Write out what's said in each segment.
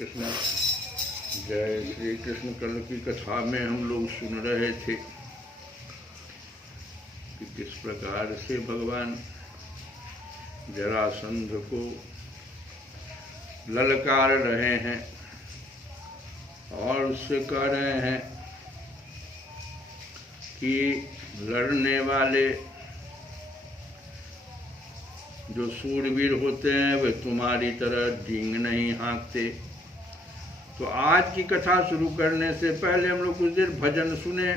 कृष्ण। जय श्री कृष्ण। कल की कथा में हम लोग सुन रहे थे कि किस प्रकार से भगवान जरासंध को ललकार रहे हैं और उससे कह रहे हैं कि लड़ने वाले जो सूरवीर होते हैं वे तुम्हारी तरह डींग नहीं हाँकते। तो आज की कथा शुरू करने से पहले हम लोग कुछ देर भजन सुने।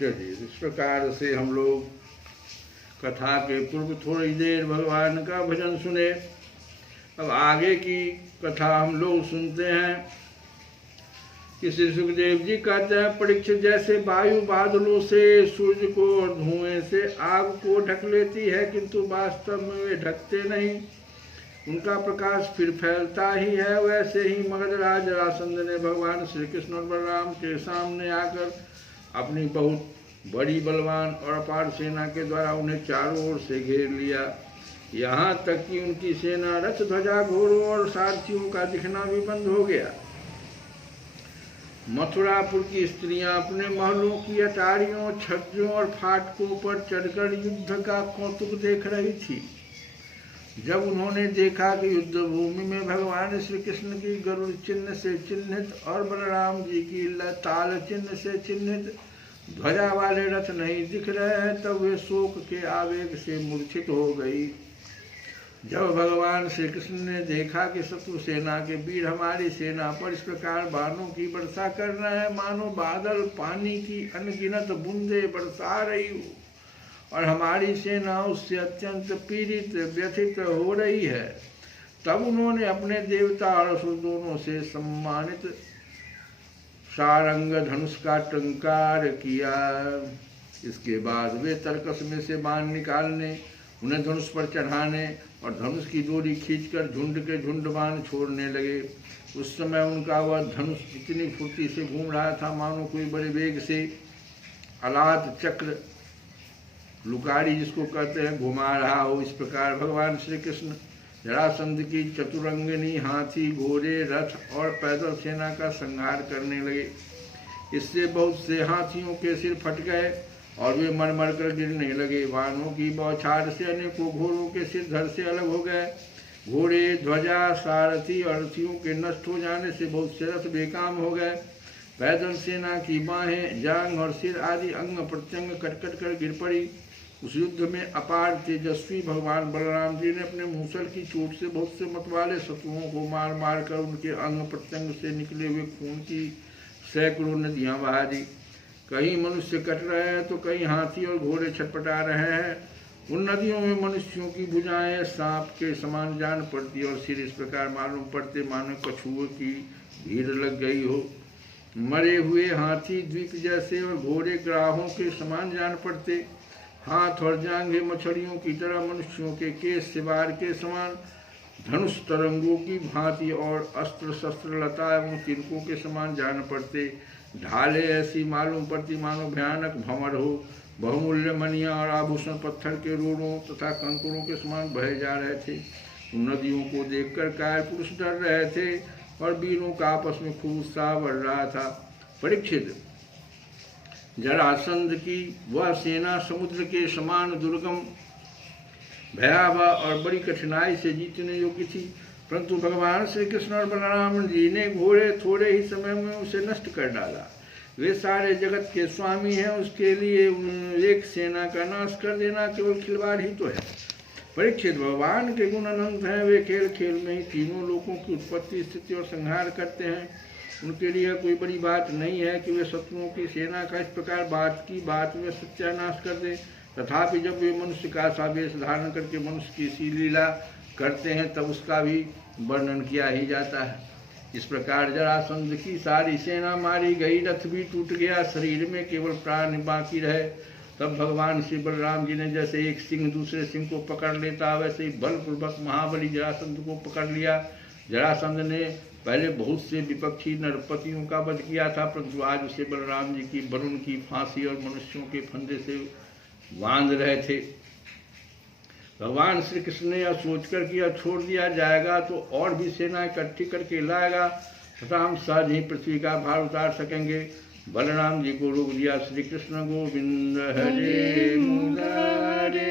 चलिए, इस प्रकार से हम लोग कथा के पूर्व थोड़ी देर भगवान का भजन सुने। अब आगे की कथा हम लोग सुनते हैं कि श्री सुखदेव जी कहते हैं, परीक्षित, जैसे वायु बादलों से सूर्य को और धुएं से आग को ढक लेती है, किंतु वास्तव में वे ढकते नहीं, उनका प्रकाश फिर फैलता ही है, वैसे ही मगधराज जरासंध ने भगवान श्री कृष्ण और बलराम के सामने आकर अपनी बहुत बड़ी बलवान और अपार सेना के द्वारा उन्हें चारों ओर से घेर लिया। यहाँ तक कि उनकी सेना रथ ध्वजा घोड़ों और सारथियों का दिखना भी बंद हो गया। मथुरापुर की स्त्रियां अपने महलों की अटारियों, छज्जों और फाटकों पर चढ़कर युद्ध का कौतुक देख रही थी। जब उन्होंने देखा कि युद्ध भूमि में भगवान श्री कृष्ण की गरुड़ चिन्ह से चिन्हित और बलराम जी की ताल चिन्ह से चिन्हित ध्वजा वाले रथ नहीं दिख रहे हैं, तब वे शोक के आवेग से मूर्छित हो गई। जब भगवान श्री कृष्ण ने देखा कि शत्रु सेना के वीर हमारी सेना पर इस प्रकार बाणों की वर्षा कर रहे हैं, मानो बादल पानी की अनगिनत बूंदे बरसा रही हो, और हमारी सेना उससे अत्यंत पीड़ित व्यथित हो रही है, तब उन्होंने अपने देवता और असुर दोनों से सम्मानित सारंग धनुष का टंकार किया। इसके बाद वे तरकस में से बाण निकालने, उन्हें धनुष पर चढ़ाने और धनुष की डोरी खींचकर झुंड के झुंड बाण छोड़ने लगे। उस समय उनका वह धनुष इतनी फुर्ती से घूम रहा था मानो कोई बड़े वेग से अलाद चक्र, लुकारी जिसको कहते हैं, घुमा रहा हो। इस प्रकार भगवान श्री कृष्ण जरासंध की चतुरंगिनी हाथी, घोड़े, रथ और पैदल सेना का संहार करने लगे। इससे बहुत से हाथियों के सिर फट गए और वे मर मर कर गिरने लगे। वानों की बौछार से अनेकों घोड़ों के सिर धड़ से अलग हो गए। घोड़े, ध्वजा, सारथी और रथियों के नष्ट हो जाने से बहुत से रथ बेकाम हो गए। पैदल सेना की बाहें, जांघ और सिर आदि अंग प्रत्यंग कटकट कर गिर पड़ी। उस युद्ध में अपार तेजस्वी भगवान बलराम जी ने अपने मूसल की चोट से बहुत से मतवाले शत्रुओं को मार मार कर उनके अंग प्रत्यंग से निकले हुए खून की सैकड़ों नदियाँ बहा दी। कहीं मनुष्य कट रहे हैं तो कहीं हाथी और घोड़े छटपटा रहे हैं। उन नदियों में मनुष्यों की भुजाएं सांप के समान जान पड़ती और सिर इस प्रकार मालूम पड़ते मानो कछुओं की भीड़ लग गई हो। मरे हुए हाथी द्वीप जैसे और घोड़े ग्राहों के समान जान पड़ते। हाथ और जांघें मछलियों की तरह, मनुष्यों के केस सिवार के समान, धनुष तरंगों की भांति और अस्त्र शस्त्र लता एवं तिलकों के समान जान पड़ते। ढाले ऐसी मालूम पड़ती मानो भयानक भंवर हो। बहुमूल्य मणियाँ और आभूषण पत्थर के रोड़ों तथा कंकड़ों के समान बहे जा रहे थे। उन नदियों को देखकर कायर पुरुष डर रहे थे और वीरों का आपस में खूब उत्साह बढ़ रहा था। परीक्षित, जरासंध की वह सेना समुद्र के समान दुर्गम, भयावह और बड़ी कठिनाई से जीतने योग्य थी, परंतु भगवान श्री कृष्ण और बलराम जी ने घोड़े थोड़े ही समय में उसे नष्ट कर डाला। वे सारे जगत के स्वामी हैं, उसके लिए एक सेना का नाश कर देना केवल खिलवाड़ ही तो है। परीक्षित, भगवान के गुण अनंत हैं। वे खेल खेल में ही तीनों लोकों की उत्पत्ति, स्थिति और संहार करते हैं। उनके लिए कोई बड़ी बात नहीं है कि वे शत्रुओं की सेना का इस प्रकार बात की बात में सत्यानाश कर दें। तथापि जब वे मनुष्य का सा वेश धारण करके मनुष्य की सी लीला करते हैं तब उसका भी वर्णन किया ही जाता है। इस प्रकार जरासंध की सारी सेना मारी गई, रथ भी टूट गया, शरीर में केवल प्राण बाकी रहे। तब भगवान श्री बलराम जी ने जैसे एक सिंह दूसरे सिंह को पकड़ लेता वैसे ही बलपूर्वक महाबली जरासंध को पकड़ लिया। जरासंध ने पहले बहुत से विपक्षी नरपतियों का वध किया था, परंतु आज उसे बलराम जी की वरुण की फांसी और मनुष्यों के फंदे से बांध रहे थे। भगवान श्री कृष्ण ने यह सोचकर कि यह छोड़ दिया जाएगा तो और भी सेना इकट्ठी करके लाएगा तथा हम सहज ही पृथ्वी का भार उतार सकेंगे। बलराम जी को रोक दिया। श्री कृष्ण गोविंद हरे मुरारे।